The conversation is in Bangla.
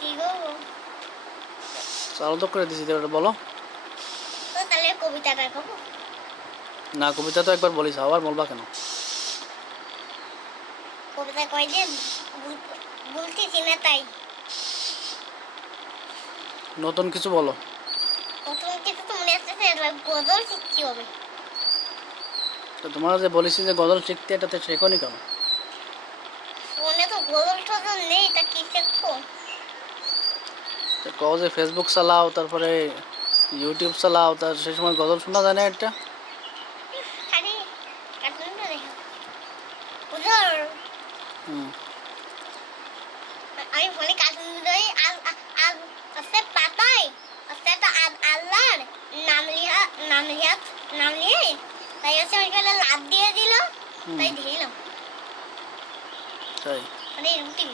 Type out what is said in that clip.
কি গো চালু তো করে দিছি, ওটা বলো। তো তাহলে কবিতাটা কব না, কবিতা তো একবার বলিস, আবার বলবা কেন? কবিতা কয় যে বলতেছি না তাই নতুন কিছু বলো। প্রথম কিছু তো মনে আসতেছে গজল শিখতে হবে। তো তোমরা যে বলেছি যে গজল শিখতে, এটাতে শেখোনি কেন? ফোনে তো গজল টজল নেই, তা কি শিখবো? তো কও যে ফেসবুক চালাও, তারপরে ইউটিউব চালাও, তার সেই সময় গজল শোনা যায় না একটা? খালি কার্টুনটা দেখা বুঝল। হুম। আমি ফোনে কার্টুন ধরে আস্তে পাতায় আস্তে একটা আল্লাহর নাম লিয়া তাই হচ্ছে ওইখানে লাভ দিয়ে দিল, তাই দিলাম তাই মানে রুটি